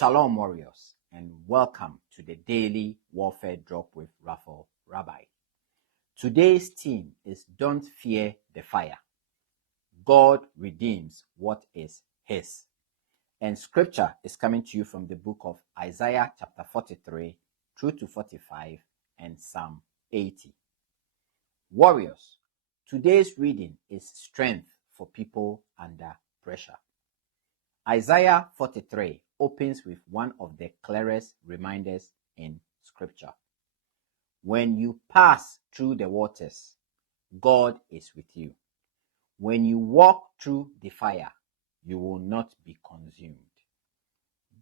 Shalom, warriors, and welcome to the Daily Warfare Drop with Raphael Rabbi. Today's theme is Don't Fear the Fire. God redeems what is His. And scripture is coming to you from the book of Isaiah chapter 43 through to 45 and Psalm 80. Warriors, today's reading is strength for people under pressure. Isaiah 43 opens with one of the clearest reminders in Scripture. When you pass through the waters, God is with you. When you walk through the fire, you will not be consumed.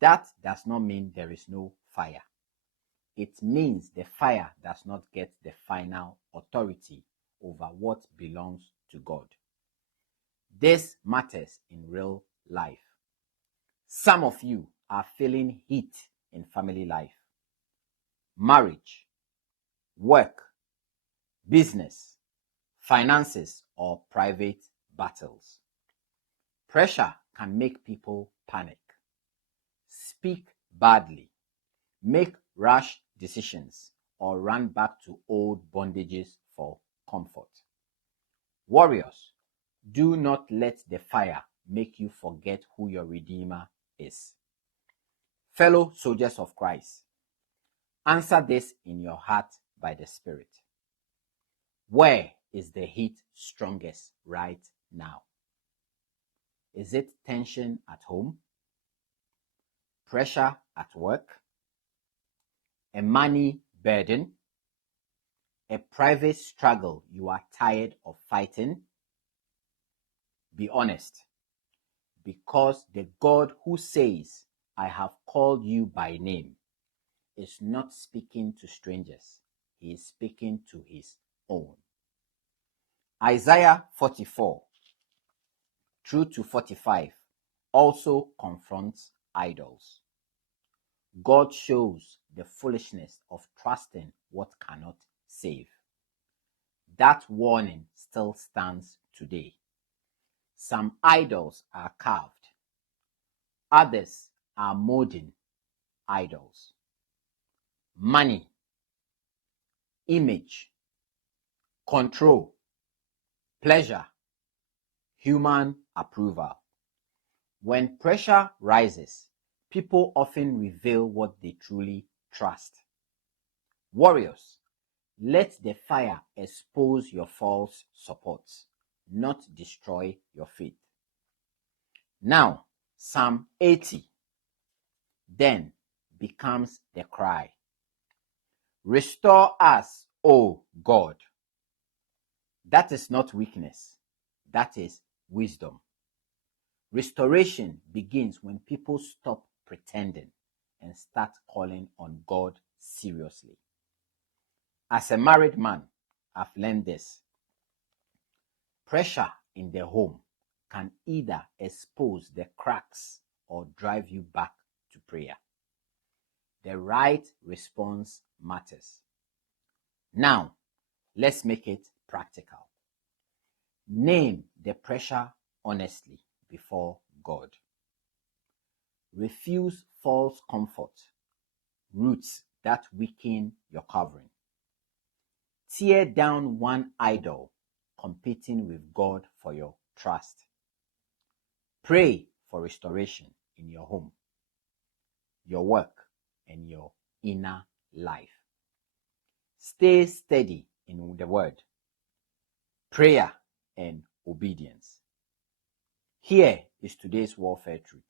That does not mean there is no fire. It means the fire does not get the final authority over what belongs to God. This matters in real life. Some of you are feeling heat in family life, marriage, work, business, finances, or private battles. Pressure can make people panic, speak badly, make rash decisions, or run back to old bondages for comfort. Warriors, do not let the fire make you forget who your Redeemer is. Fellow soldiers of Christ, answer this in your heart by the Spirit. Where is the heat strongest right now? Is it tension at home? Pressure at work? A money burden? A private struggle you are tired of fighting? Be honest, because the God who says, I have called you by name, is not speaking to strangers. He is speaking to his own. Isaiah 44 through to 45 also confronts idols. God shows the foolishness of trusting what cannot save. That warning still stands today. Some idols are carved. Others are modern idols. Money, image, control, pleasure, human approval. When pressure rises, people often reveal what they truly trust. Warriors, let the fire expose your false supports, not destroy your faith. Now, Psalm 80 then becomes the cry. Restore us, O God. That is not weakness. That is wisdom. Restoration begins when people stop pretending and start calling on God seriously. As a married man, I've learned this. Pressure in the home can either expose the cracks or drive you back to prayer. The right response matters. Now, let's make it practical. Name the pressure honestly before God. Refuse false comfort, roots that weaken your covering. Tear down one idol competing with God for your trust. Pray for restoration in your home, your work, and your inner life. Stay steady in the word, prayer, and obedience. Here is today's warfare truth.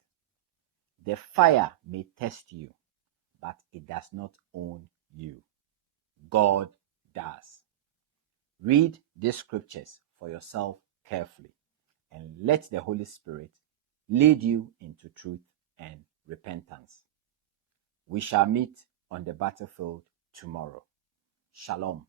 The fire may test you, but it does not own you. God does. Read these scriptures for yourself carefully and let the Holy Spirit lead you into truth and repentance. We shall meet on the battlefield tomorrow. Shalom.